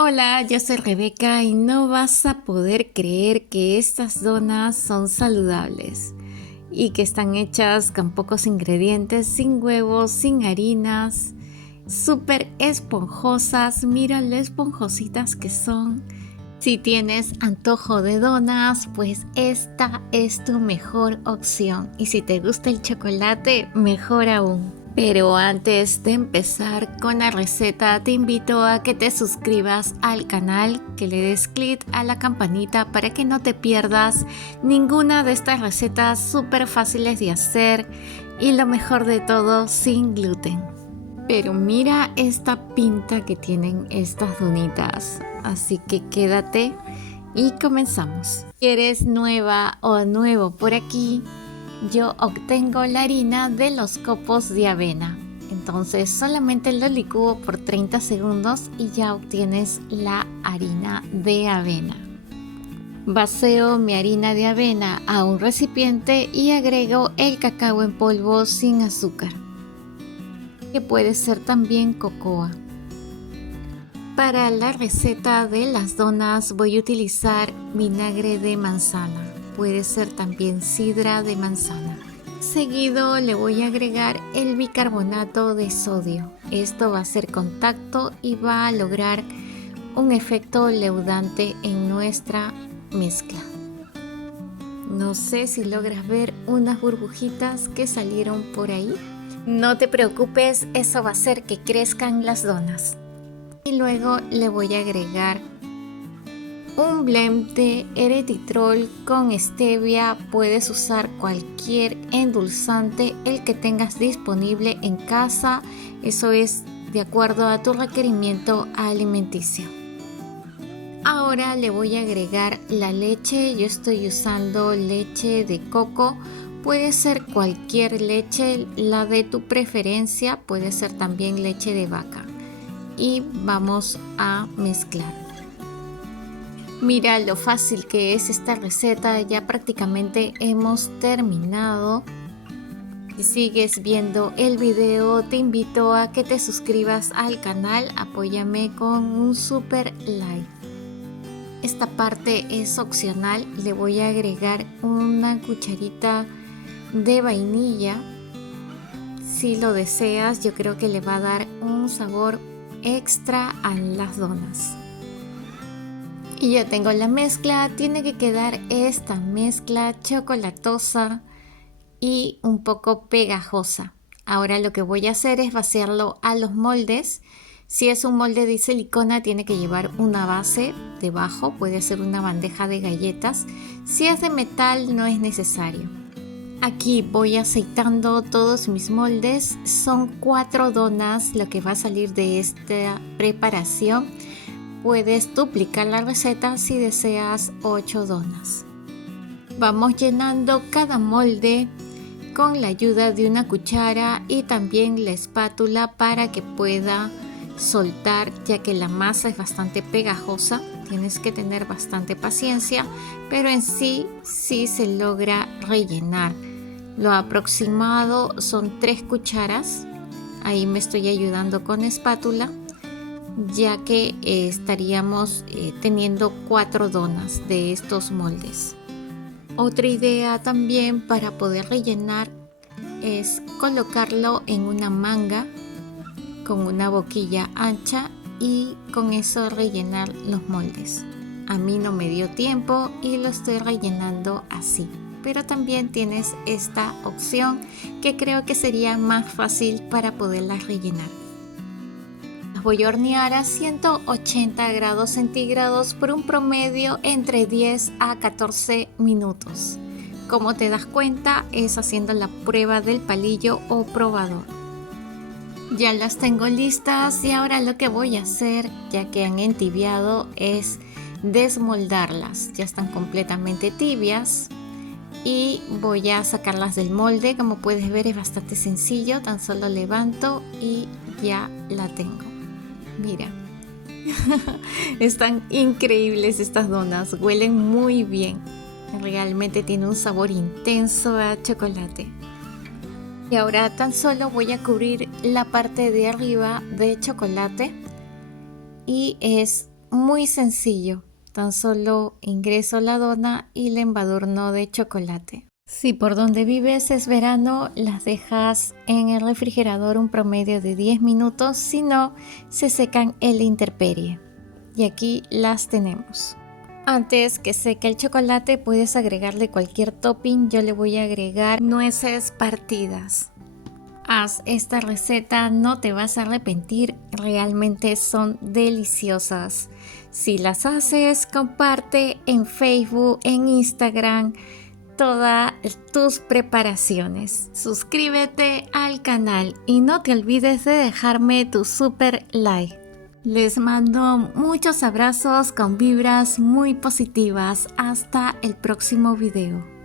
Hola, yo soy Rebeca y no vas a poder creer que estas donas son saludables y que están hechas con pocos ingredientes, sin huevos, sin harinas, súper esponjosas. Mira lo esponjositas que son. Si tienes antojo de donas, pues esta es tu mejor opción. Y si te gusta el chocolate, mejor aún. Pero antes de empezar con la receta, te invito a que te suscribas al canal, que le des clic a la campanita para que no te pierdas ninguna de estas recetas súper fáciles de hacer y lo mejor de todo, sin gluten. Pero mira esta pinta que tienen estas donitas, así que quédate y comenzamos. Si eres nueva o nuevo por aquí, yo obtengo la harina de los copos de avena. Entonces solamente lo licúo por 30 segundos y ya obtienes la harina de avena. Vacío mi harina de avena a un recipiente y agrego el cacao en polvo sin azúcar, que puede ser también cocoa. Para la receta de las donas voy a utilizar vinagre de manzana. Puede ser también sidra de manzana. Seguido le voy a agregar el bicarbonato de sodio. Esto va a hacer contacto y va a lograr un efecto leudante en nuestra mezcla. No sé si logras ver unas burbujitas que salieron por ahí. No te preocupes, eso va a hacer que crezcan las donas. Y luego le voy a agregar un blend de eritritol con stevia. Puedes usar cualquier endulzante, el que tengas disponible en casa. Eso es de acuerdo a tu requerimiento alimenticio. Ahora le voy a agregar la leche. Yo estoy usando leche de coco. Puede ser cualquier leche, la de tu preferencia. Puede ser también leche de vaca. Y vamos a mezclar. Mira lo fácil que es esta receta, ya prácticamente hemos terminado. Si sigues viendo el video, te invito a que te suscribas al canal, apóyame con un super like. Esta parte es opcional, le voy a agregar una cucharita de vainilla. Si lo deseas, yo creo que le va a dar un sabor extra a las donas. Y ya tengo la mezcla. Tiene que quedar esta mezcla chocolatosa y un poco pegajosa. Ahora lo que voy a hacer es vaciarlo a los moldes. Si es un molde de silicona, tiene que llevar una base debajo. Puede ser una bandeja de galletas. Si es de metal, no es necesario. Aquí voy aceitando todos mis moldes. Son 4 donas lo que va a salir de esta preparación. Puedes duplicar la receta si deseas 8 donas. Vamos llenando cada molde con la ayuda de una cuchara y también la espátula para que pueda soltar, ya que la masa es bastante pegajosa. Tienes que tener bastante paciencia, pero en sí se logra rellenar. Lo aproximado son 3 cucharas. Ahí me estoy ayudando con espátula, ya que estaríamos teniendo 4 donas de estos moldes. Otra idea también para poder rellenar es colocarlo en una manga con una boquilla ancha y con eso rellenar los moldes. A mí no me dio tiempo y lo estoy rellenando así, pero también tienes esta opción que creo que sería más fácil para poderlas rellenar. Voy a hornear a 180 grados centígrados por un promedio entre 10 a 14 minutos. Como te das cuenta, es haciendo la prueba del palillo o probador. Ya las tengo listas y ahora lo que voy a hacer, ya que han entibiado, es desmoldarlas. Ya están completamente tibias y voy a sacarlas del molde. Como puedes ver, es bastante sencillo, tan solo levanto y ya la tengo. Mira, están increíbles estas donas, huelen muy bien. Realmente tiene un sabor intenso a chocolate. Y ahora tan solo voy a cubrir la parte de arriba de chocolate y es muy sencillo. Tan solo ingreso la dona y le embadurno de chocolate. Si por donde vives es verano, las dejas en el refrigerador un promedio de 10 minutos, si no, se secan en la intemperie. Y aquí las tenemos. Antes que seque el chocolate puedes agregarle cualquier topping. Yo le voy a agregar nueces partidas. Haz esta receta, no te vas a arrepentir, realmente son deliciosas. Si las haces, comparte en Facebook, en Instagram, todas tus preparaciones. Suscríbete al canal y no te olvides de dejarme tu super like. Les mando muchos abrazos con vibras muy positivas. Hasta el próximo video.